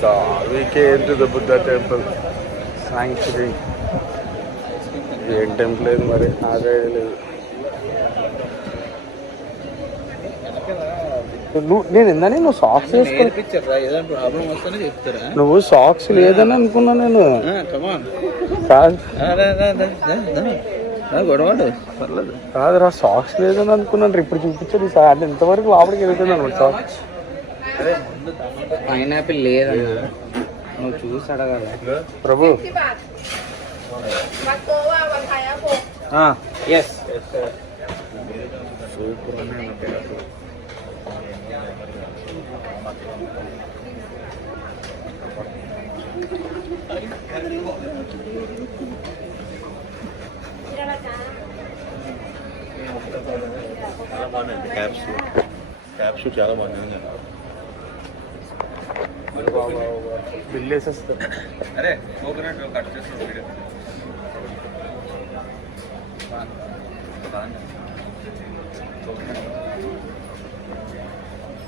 we came to the Buddha temple sanctuary. ఏం temple లేదు మరి, నాకు ఐడియా లేదు. నేను ఎందని నువ్వు సాక్స్ నువ్వు సాక్స్ లేదని అనుకున్నా నేను. కాదురా సాక్స్ లేదని అనుకున్నాను. ఇప్పుడు చూపించాడు సార్ ఇంతవరకు లోపలికి వెళ్తుంది అనమాట. సాక్స్ పైనాపిల్ లేదన్నా, నువ్వు చూసి అడగాలి. ప్రభు ఎస్ సూపర్. క్యాప్స్ చాలా బాగుంది. బిల్ వేసేస్తారు. అరే కోకోనట్ కట్ చేస్తాను.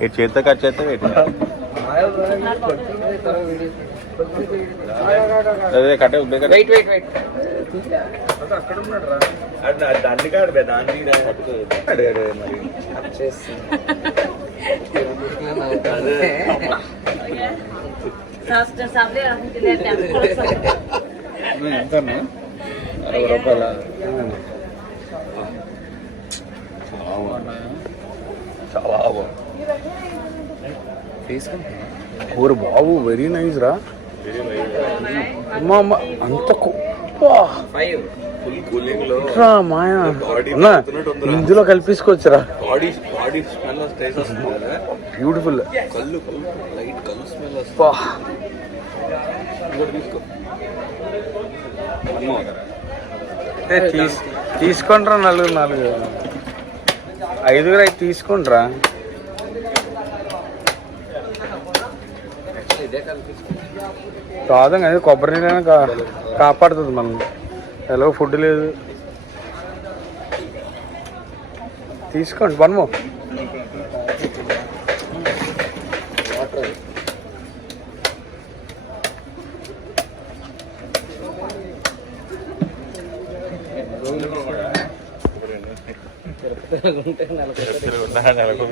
ये చేత కట్ చేస్తే అదే కట్టే వెయిట్ వెయిట్ వెయిట్ అక్కడ ఉన్నాడు రా. దాన్ని కాదు దాన్ని అడిగాడు మరి ఎంతన్నా 60 రూపాయల చాలా బాగుంది. ఓరు బాబు వెరీ నైస్ రా. అమ్మా అమ్మ అంత ఫుల్ కూలింగ్ లో మాయా ఇందులో కల్పించుకోవచ్చురా. బాడీ స్మెల్ వస్తుంది కదా, బ్యూటిఫుల్. కళ్ళు లైట్ కళ్ళు స్మెల్ వస్తుంది. తీసుకోండిరా. నాలుగు 5 అయితే తీసుకోండిరా. కాదు కానీ కొబ్బరి నీళ్ళైనా కాపాడుతుంది మనం. ఎలాగో ఫుడ్ లేదు. తీసుకోండి. వన్మో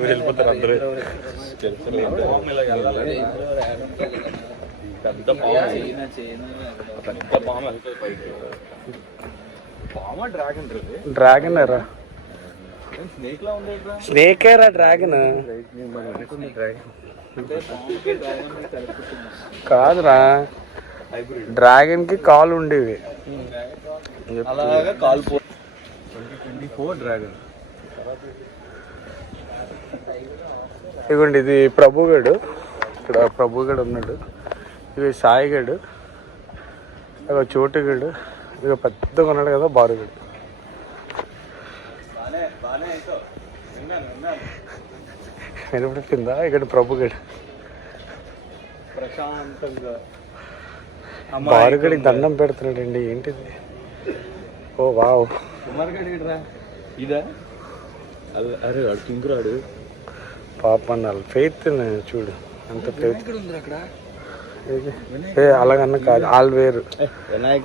వెళ్ళిపోతారు అందరూ. పెద్ద పాము వెళ్తుంది పైకి. పామా డ్రాగన్? డ్రాగన్ రా. స్నేకే రా డ్రాగన్ కాదురా. డ్రాగన్ కి కాలు ఉండేవి. అలాగా కాలు 2024 డ్రాగన్. ఇదిగోండి ఇది ప్రభుగడు. ఇక్కడ ప్రభుగడు ఉన్నాడు. ఇవి సాయిగడు. ఇక చోటుగడు. ఇక పెద్దగా ఉన్నాడు కదా బారుగడు. వినపడుతుందా? ఇక్కడ ప్రభుగడు. ప్రశాంతంగా బారుగడికి దండం పెడుతున్నాడండి. ఏంటిది? ఓ వావ్. ఇదా? అరే వాడు కింకురాడు పాప అన్నాడు. ఫెయిత్ చూడు అంత ఫెయిత్. అలాగన్న కాదు, వాళ్ళు వేరు.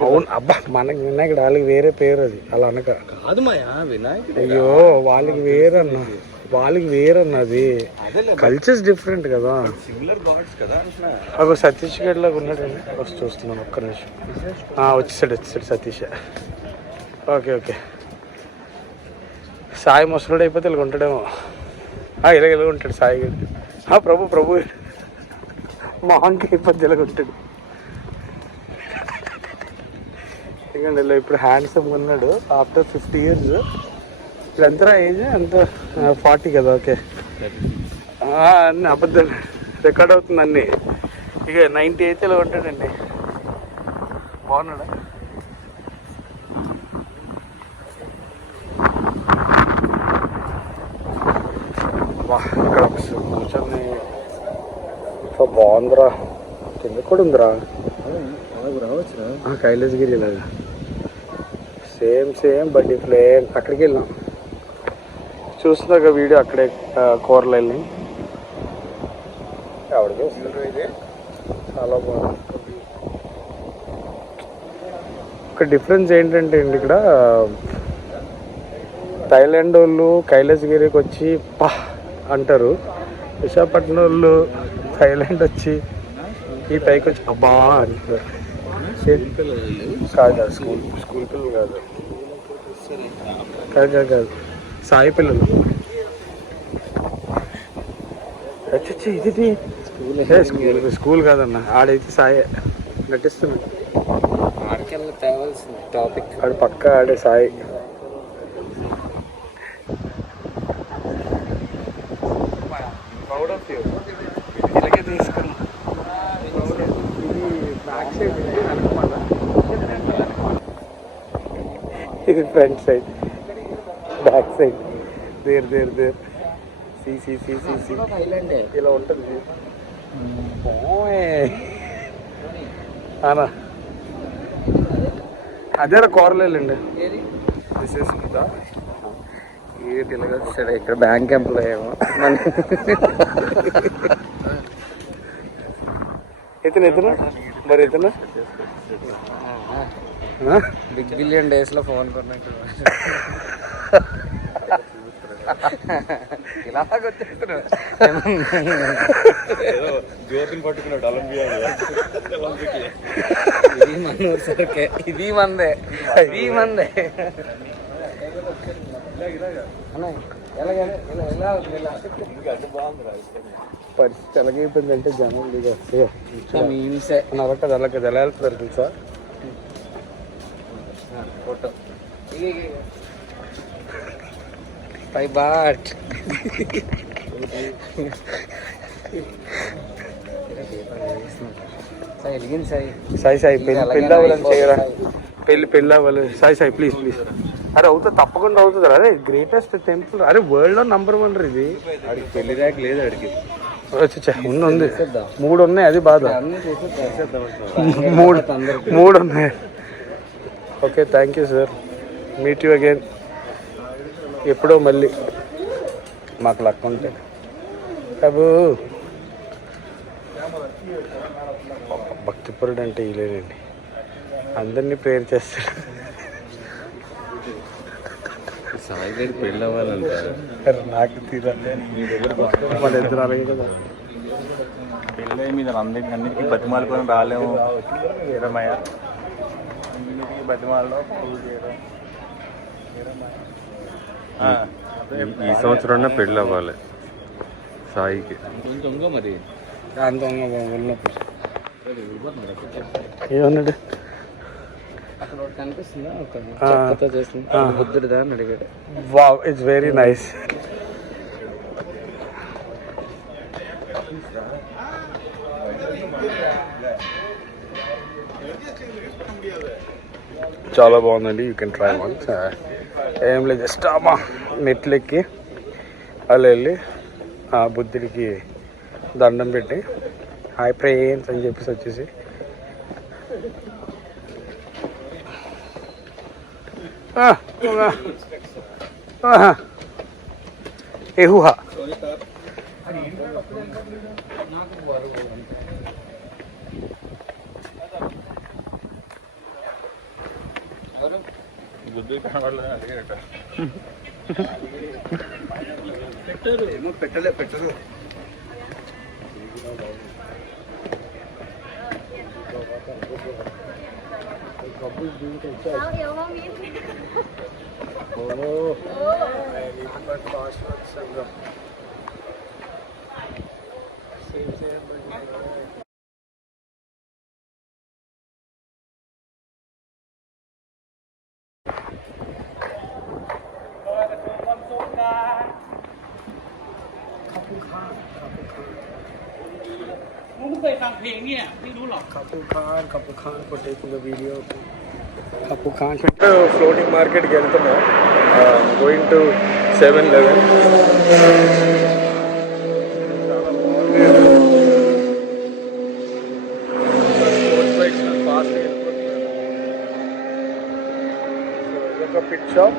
అవును అబ్బా, మనకి వినాయకుడు వాళ్ళకి వేరే పేరు. అది అలా అనక కాదు మాయా వినాయకుడు. అయ్యో వాళ్ళకి వేరన్నా, వాళ్ళకి వేరన్నది. కల్చర్స్ డిఫరెంట్ కదా. సిమిలర్ గాడ్స్ కదా. ఒక సతీష్ గడ్ లాగా ఉన్నాడండి. వచ్చి చూస్తున్నాను ఒక్క నిమిషం. వచ్చేసాడు సతీష్. ఓకే సాయి ముసలుడు అయిపోతే ఇలా ఉంటాడేమో. ఇలా ఉంటాడు సాయి గడ్. ప్రభు మొహంకి అయిపోతే ఇలాగ ఉంటాడు. ఎందుకంటే ఇలా ఇప్పుడు హ్యాండ్సమ్గా ఉన్నాడు ఆఫ్టర్ 50 years. ఇప్పుడు ఎంతరా ఏజ్? ఎంత 40 కదా. ఓకే అన్నీ అబద్ధాలు రికార్డ్ అవుతుంది అన్నీ. ఇక 90 అయితే ఇలా ఉంటాడండి. బాగున్నాడా? ఇక్కడ ఒకసారి కూర్చొని బాగుందిరా. కింద కూడా ఉందిరా కైలాసగిరి లాగా. Same but different. అక్కడికి వెళ్ళాం చూస్తున్నాక వీడియో. అక్కడే కూరలు వెళ్ళి ఆవిడకి వస్తుంది. చాలా బాగుంది. ఒక డిఫరెన్స్ ఏంటంటే అండి, ఇక్కడ థాయిలాండ్ వాళ్ళు కైలాసగిరికి వచ్చి పా అంటారు, విశాఖపట్నం వాళ్ళు థాయిలాండ్ వచ్చి ఈ పైకి వచ్చి అబ్బా అంటారు. కాదు స్కూల్ పిల్లలు కాదు కాదు సాయి పిల్లలు. వచ్చి ఇది స్కూల్ కాదన్న, ఆడైతే సాయి నటిస్తున్నాడు. ఆడికెళ్ళి తేవాల్సింది టాపిక్. ఆడు పక్క ఆడే సాయి. ఇలాగే తీసుకున్నా. ఇది front side, back side, there see థాయిలాండే. ఇలా ఉంటుంది. అనా అదేరా కోరలేండి. సరే ఇక్కడ బ్యాంక్ ఎంప్లాయ్ ఏమో ఇతను మరి ఇతను బిగ్ బిలియన్ డేస్ లో ఫోన్ కొన్నట్టు జ్యోతిని పట్టుకున్నాడు ఇది మనూరు సరికే. ఇది మందే పరిస్థితి ఎలాగైపోయిందంటే జనం మీమ్సే అలా ఎలా వెళ్తున్నారు తెలుసా? ఫోటో పై బాట్ సాయి పెళ్ళి అవ్వాలని చేయరా, పెళ్ళి అవ్వాలి సాయి ప్లీజ్. అరే అవుతుంది, తప్పకుండా అవుతుంది. అరే గ్రేటెస్ట్ టెంపుల్, అరే వరల్డ్ లో నంబర్ 1 ఇది. ఆడికి పెళ్లి ర్యాక్ లేదు, ఆడికి ఉంది 3 ఉన్నాయి, అది బాధ. 3 ఉన్నాయి. Okay, thank you sir, meet you again. ఎప్పుడో మళ్ళీ మాకు లక్ ఉంటే. బాబు భక్తిపరుడు అంటే ఇలేనండి, అందరినీ ప్రేయర్ చేస్తాడు. సాయి గారికి పెళ్ళి అవ్వాలంటారు. నాకు తీరా మన ఇద్దరు అలాగే కదా. పెళ్ళి మీద అన్నిటికీ బతిమాలుకొని రాలేము. రమయ్య బతిమాలలో ఈ సంవత్సరం పెళ్ళి అవ్వాలి సాయికి. కొంచెం మరి ఏమన్నాడు? అక్కడ కనిపిస్తుందా ఒక చెక్కతో చేసింది బుద్ధుడిదా అని అడిగాడు. Wow, it's very nice. చాలా బాగుందండి, యూ కెన్ ట్రై వన్స్. ఏం లేదు, జస్ట్ అమ్మా మెట్లు ఎక్కి అలా వెళ్ళి ఆ బుద్ధుడికి దండం పెట్టి హాయ్ ప్రేయన్స్ అని చెప్పేసి వచ్చేసి ఏహుహా పెట్టరు. Kapu Khan for taking the video. Kapu Khan. Floating market ki veltunna. Going to 7-Eleven. Pit shop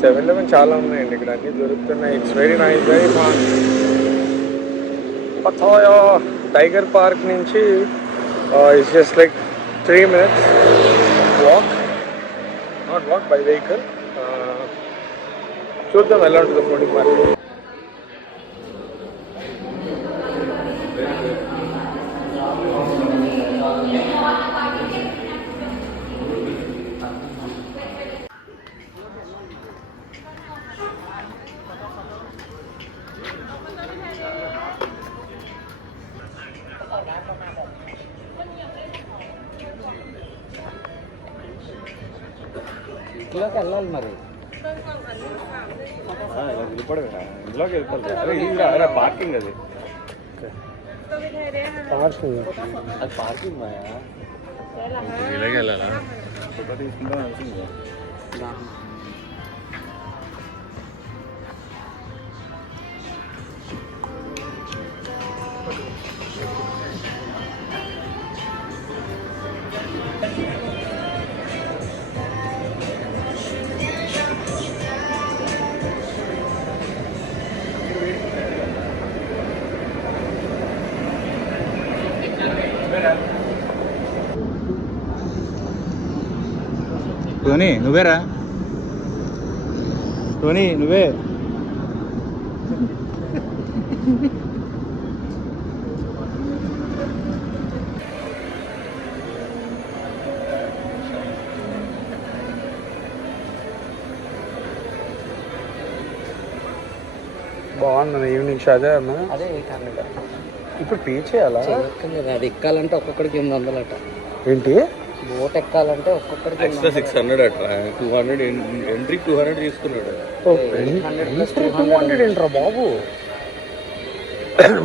7-Eleven చాలా ఉన్నాయండి ఇక్కడ, అన్ని దొరుకుతున్నాయి. It's very nice, very fun. Pattaya tiger park నుంచి it's just like 3 minutes walk, not walk, by vehicle. చూద్దాం ఎలా ఉంటుంది floating market. ఇంట్లోకి వెళ్ళాలి మరి. ఇంట్లోకి వెళ్తారు. పార్కింగ్ అది అది పార్కింగ్ ఇలాగే వెళ్ళాలా? టోనీ నువ్వేరా? టోనీ నువ్వే? బాగుంది ఈవినింగ్ షో. అదే అన్న, అదే 800. ఇప్పుడు పే చేయాలా? అది ఎక్కాలంటే ఒక్కొక్కడికి 800 అట. ఏంటి బోట్ ఎక్కాలంటే ఒక్కొక్కడికి ఎక్స్ట్రా 600 అట. 200 ఎంట్రీ 200 తీసుకున్నాడు. 200 ఏంట్రా బాబు?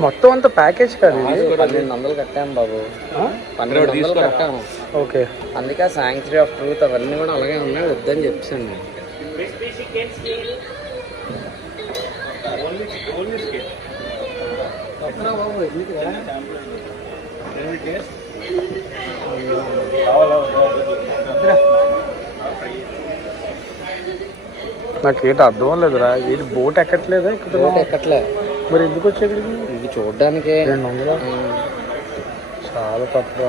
మొత్తం అంతా ప్యాకేజ్ కాదు ఇది. 1200 కట్టాము బాబు. 1200 కట్టాము. ఓకే, అందుకే శాంక్చురీ ఆఫ్ ట్రూత్ అవన్నీ కూడా అలాగే ఉన్నాయి, వద్దని చెప్పాను నేను. బాబు ఎందుకు నాకు ఏంటి అర్థం లేదురా. ఇది బోట్ ఎక్కట్లేదా? బోట్ ఎక్కట్లే మరి ఎందుకు వచ్చేది ఇది చూడడానికి? 200 చాలా తక్కువ.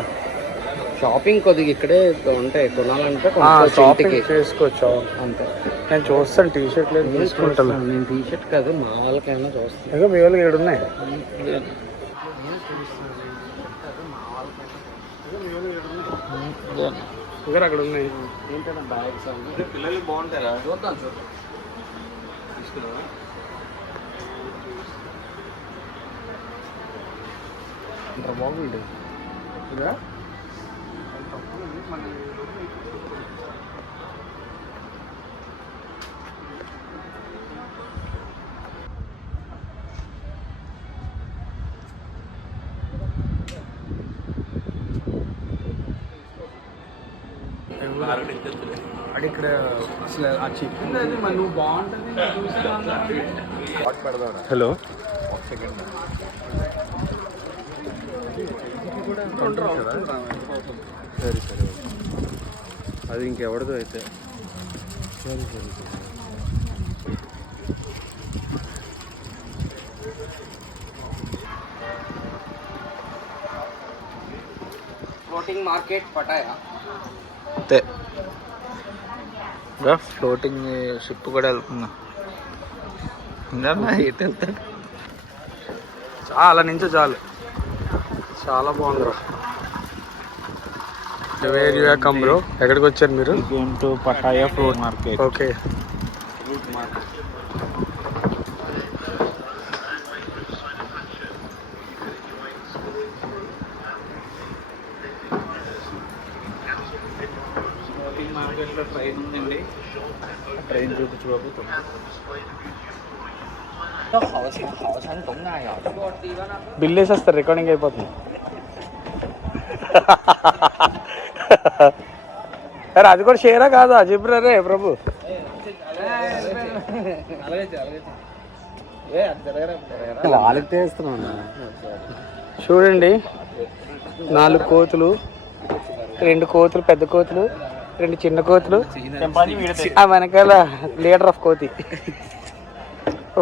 షాపింగ్ కొద్దిగా ఇక్కడే ఉంటాయి, కొనాలంటే షాపింగ్ చేసుకోవచ్చు అంతే. నేను చూస్తాను, టీ షర్ట్ లేదు తీసుకుంటాను. నేను టీ షర్ట్ కాదు, మా వాళ్ళకైనా చూస్తాను. ఇంకా మీ వాళ్ళకి 7 ఉన్నాయి. ఇంకా అక్కడ ఉన్నాయి. ఏంటంటే బ్యాగ్స్ పిల్లలు బాగుంటారా? చూద్దాం చూద్దాం. తీసుకున్నావా? అంత బాగుంది ఇదా. అది ఇక్కడ అసలు ఆ చెప్పింది అది మరి నువ్వు బాగుంటుంది చూసాను. హలో, సరే సరే, అది ఇంకెవడదో అయితే. సరే సరే సరే. Floating market Pattaya? అంతే, ఫ్లోటింగ్ షిప్ కూడా వెళ్తున్నా. ఎటు వెళ్తాడు? చాలా నుంచి చాలు, చాలా బాగుందిరా. Where you come bro? ఎక్కడికి వచ్చారు మీరు? Pattaya float market. ఓకే, మార్కెట్లో ట్రైన్ ఉందండి, ట్రైన్ చూపించబోతుంది. బిల్ వేసేస్తారు, రికార్డింగ్ అయిపోతుంది. అరే అది కూడా షేరా కాదా? చెప్పరా రే ప్రభు. చూడండి, 4 కోతులు, 2 కోతులు పెద్ద కోతులు, 2 చిన్న కోతులు, ఆ వెనకాల లీడర్ ఆఫ్ కోతి.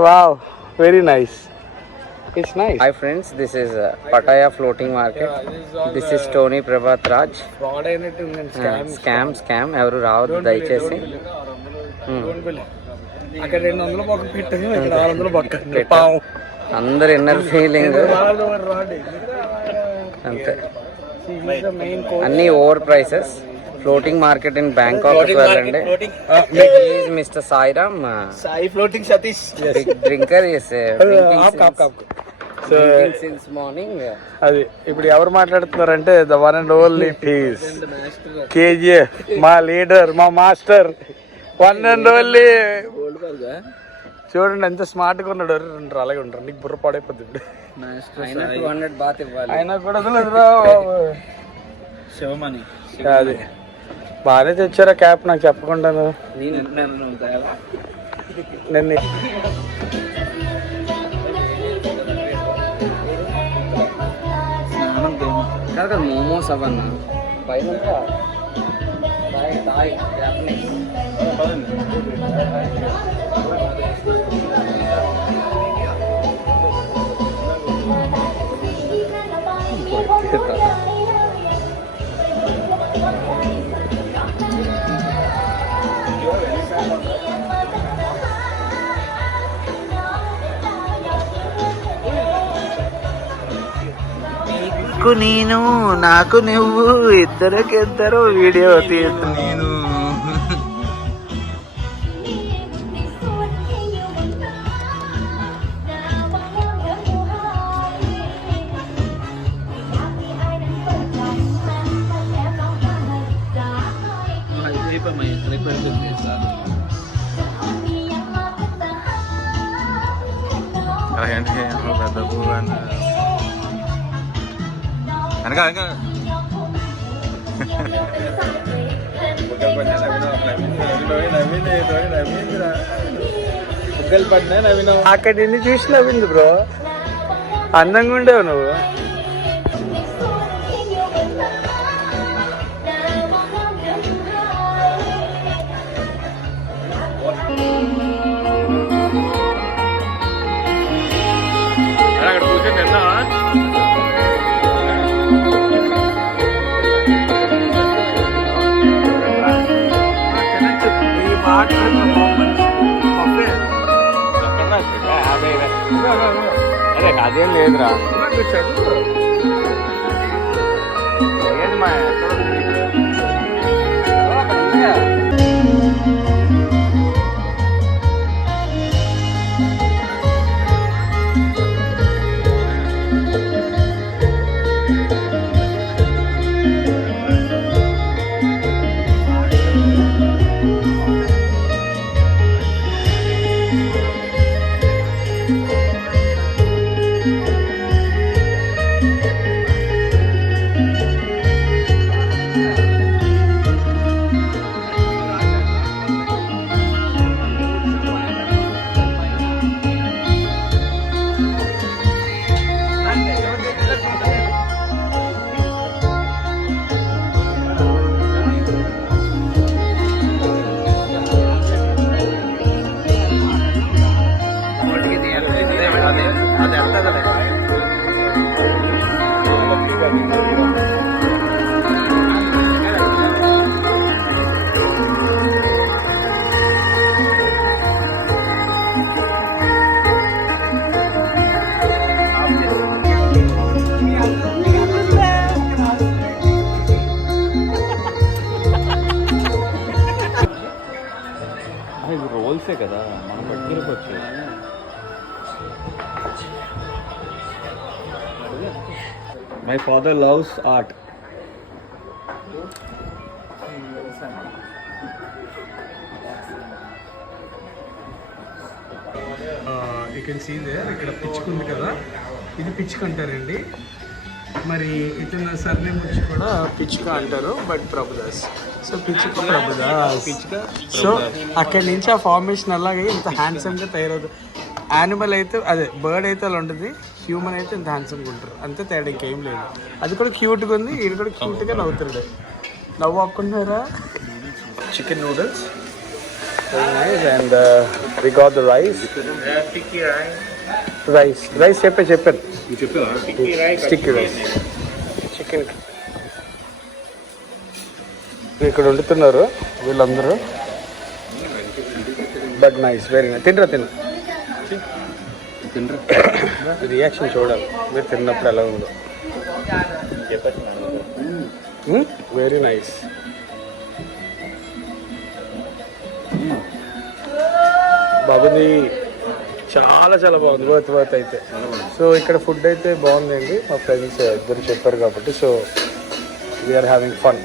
Wow, very nice. It's nice. Hi friends, this is Pattaya Floating Market. This is Tony Prabhat Raj. Fraud అయినట్టు ఉంది. Scam. ఎవరు రావద్దు దయచేసి. అక్కడ 200 పక్క పెట్టాము, ఇక్కడ 600 పక్క పావు. అందరు ఇన్నర్ ఫీలింగ్ అంతే. అన్ని over prices. Floating market in Bangkok వెళ్ళండి. Mr Sairam, Sai floating Satish, drinker since morning. అది ఇప్పుడు ఎవరు మాట్లాడుతున్నారంటే the one and only piece KGF, మా లీడర్, మా మాస్టర్, వన్ అండ్ ఓన్లీ. చూడండి ఎంత స్మార్ట్ గా ఉన్నాడు. రెండు అలాగే ఉంటారు, నీకు బుర్ర పాడైపోద్ది ఇప్పుడు. అయినా 200 బాత్ ఇవ్వాలి. అయినా కూడా శివమణి అది బాగానే తెచ్చారా క్యాప్, నాకు చెప్పకుండాను. నేను కాదు మోమోస్ అవన్నా పైన నేను నాకు నువ్వు ఇద్దరికిద్దరు వీడియో తీస్తా. నేను పెద్ద పువ్వు అనగా అక్కడ నిన్ను చూసి నవ్వింది బ్రో, అందంగా ఉండేవు నువ్వు. అక్కడ కూర్చొని తిన్నావా? అరే అదేం లేదురా, లేదు మా ఎక్కడ రోల్సే కదా మనం పట్టుకోవచ్చు. My father loves art. You can see there, ఇక్కడ పిచ్చుకు ఉంది కదా, ఇది పిచ్చుక అంటారండి. మరి ఇతను సర్నేమ్ వచ్చి కూడా పిచ్చుక అంటారు, బట్ ప్రభుదాస్. సో పిచ్చుక ప్రభుదాస్. సో అక్కడి నుంచి ఆ ఫార్మేషన్ అలాగే ఇంత హ్యాండ్సమ్గా తయారవుతుంది. యానిమల్ అయితే అదే బర్డ్ అయితే అలా ఉంటుంది, హ్యూమన్ అయితే ఇంత హ్యాండ్సమ్గా ఉంటారు, అంతే తేడా ఇంకేం లేదు. అది కూడా క్యూట్గా ఉంది, ఈయన కూడా క్యూట్గా నవ్వుతాడు. నవ్వు ఆపుకుంటున్నారా? Chicken noodles and we got the rice. Sticky rice. Rice చెప్పాను స్టిక్కీ రైస్ చికెన్ ఇక్కడ వండుతున్నారు వీళ్ళందరూ. But nice, very nice. తినరా రియాక్షన్ చూడాలి మీరు తిన్నప్పుడు ఎలా ఉందో. Very nice. బాగుంది, చాలా బాగుంది. వర్త్ అయితే. సో ఇక్కడ ఫుడ్ అయితే బాగుందండి. మా ఫ్రెండ్స్ ఇద్దరు చెప్పారు కాబట్టి so we are having fun.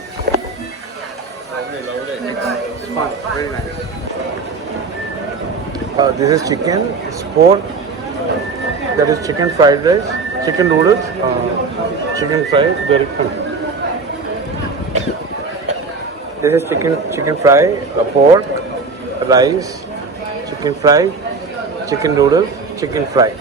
This is chicken, spoon, that is chicken fried rice, chicken noodles, chicken fried, very fun. This is chicken fry, pork, rice, chicken fry, chicken noodle, chicken fry.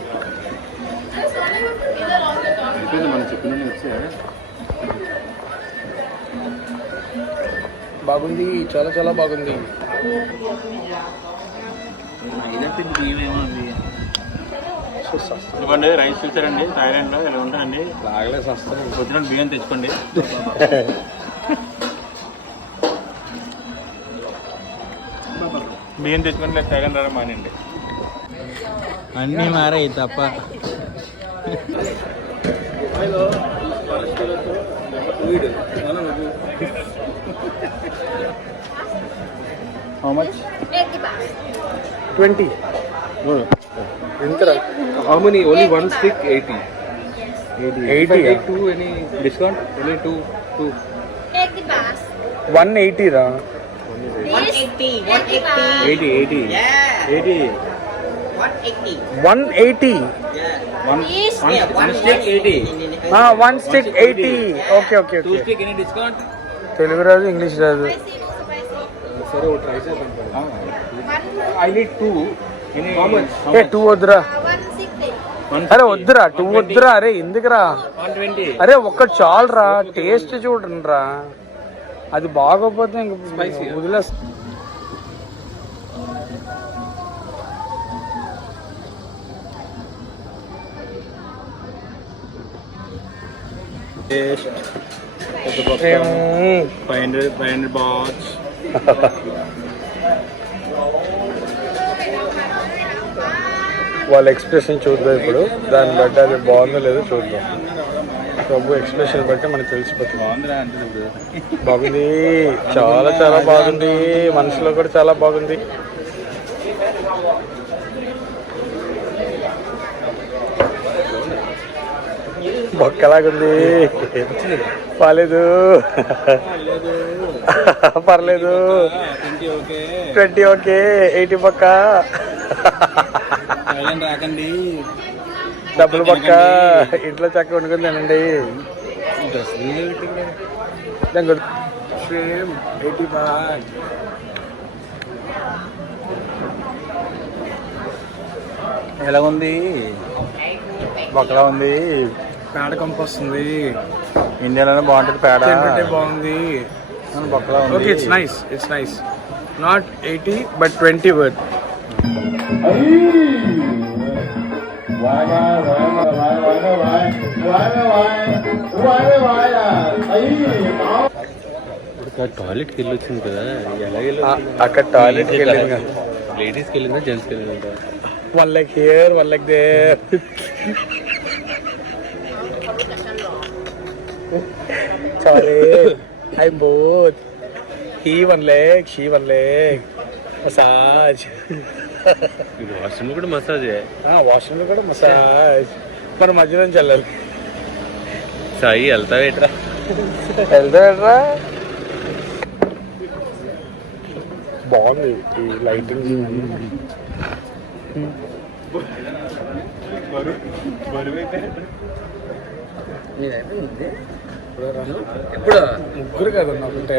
బాగుంది, చాలా బాగుంది. ఇవ్వండి rice చూసారండి థాయిలాండ్లో ఇలా ఉంటాయండి. బాగలే వస్తాను. పొద్దున బియ్యం తెచ్చుకోండి. బియ్యం తెచ్చుకొని లేక థాయిలాండ్ రావడం మానండి. అన్నీ మారాయి తప్ప. How much? 20. ఎంతరా? How many? Only one stick 80. 80. Two any discount? Only two. Take the bus. 180 రా. 180. 80. Yeah. 80. 180. One stick 80. One stick 80. Okay. Two stick any discount? Telugu రాదు, ఇంగ్లీష్ రాదు. సరే ఓ ట్రై చేద్దాం. I need two. How much? 2 వద్దురా. 160. అరే వద్దురా, 2 వద్దురా. అరే ఎందుకురా? 120. అరే ఒక్కటి చాలురా, టేస్ట్ చూడండి రా. అది బాగోపోతే ఇంక వదిలేస్తా. Five hundred bahts. వాళ్ళ ఎక్స్ప్రెషన్ చూద్దాం ఇప్పుడు. దాన్ని బట్టి అది బాగుందో లేదో చూద్దాం. ప్రభు ఎక్స్ప్రెషన్ బట్టి మనకు తెలిసిపోతుంది. బాగుంది, చాలా బాగుంది. మనసులో కూడా చాలా బాగుంది. బొక్కలాగుంది. బాలేదు, పర్లేదు. 20 ఓకే, 80 పక్క. రాకండి, డబ్బులు పక్క. ఇంట్లో చక్క వండుకుని తినండి. 80 బాట్. ఎలా ఉంది? బొక్కలా ఉంది. పేడ కంపు వస్తుంది. ఇండియాలోనే బాగుంటుంది పేడ. బాగుంది. బొక్కలా ఉంది. Okay, it's nice. Not 80 but 20 worth. టాయిలెట్కి వెళ్ళి వచ్చింది కదా, ఎలాగెళ్ళి అక్కడ టాయిలెట్కి వెళ్ళింది. లేడీస్కి వెళ్ళిందా జెంట్స్కి వెళ్ళిందా? One leg here, one leg there. Sorry, I'm both. He one leg, she one leg. Massage. Washroom కూడా మసాజే. వాష్రూమ్లో కూడా మసాజ్. మన మధ్యలో చల్లాలి. సాయి వెళ్తావేట్రా? వెళ్తావేట్రా? బాగుంది ఈ లైటింగ్. ఎప్పుడు ముగ్గురు కదా ఒకటే.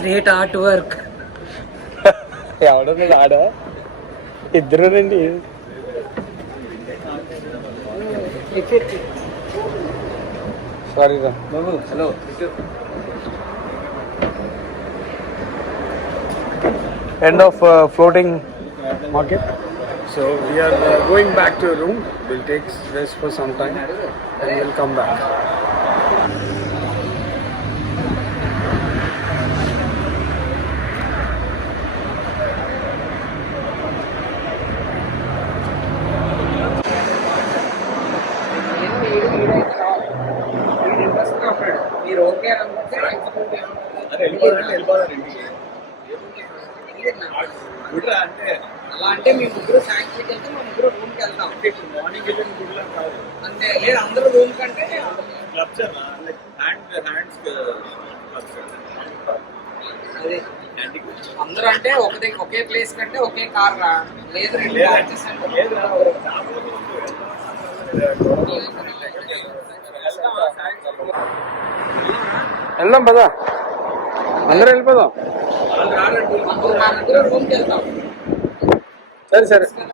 Great art work. ఎవడన్నా ఆడ ఇద్దరు రండి. సారీ రా బాబు. Hello. end of floating market. So we are going back to room. We'll take rest for some time and we'll come back. మీరు ఓకే అనుకుంటే అలా అంటే మీ ముగ్గురు సాయంత్రికి వెళ్తే మా ముగ్గురు రూమ్కి వెళ్తాం. మార్నింగ్ అంతే లేదు, అందరూ రూమ్ కంటే అదే అందరూ అంటే ఒకే ప్లేస్ కంటే ఒకే కార్ రా, లేదు రెండు బ్యాచెస్ వెళ్దాం పదా, అందరూ వెళ్ళిపోదాం. రూమ్కి వెళ్తాం. సరే సరే.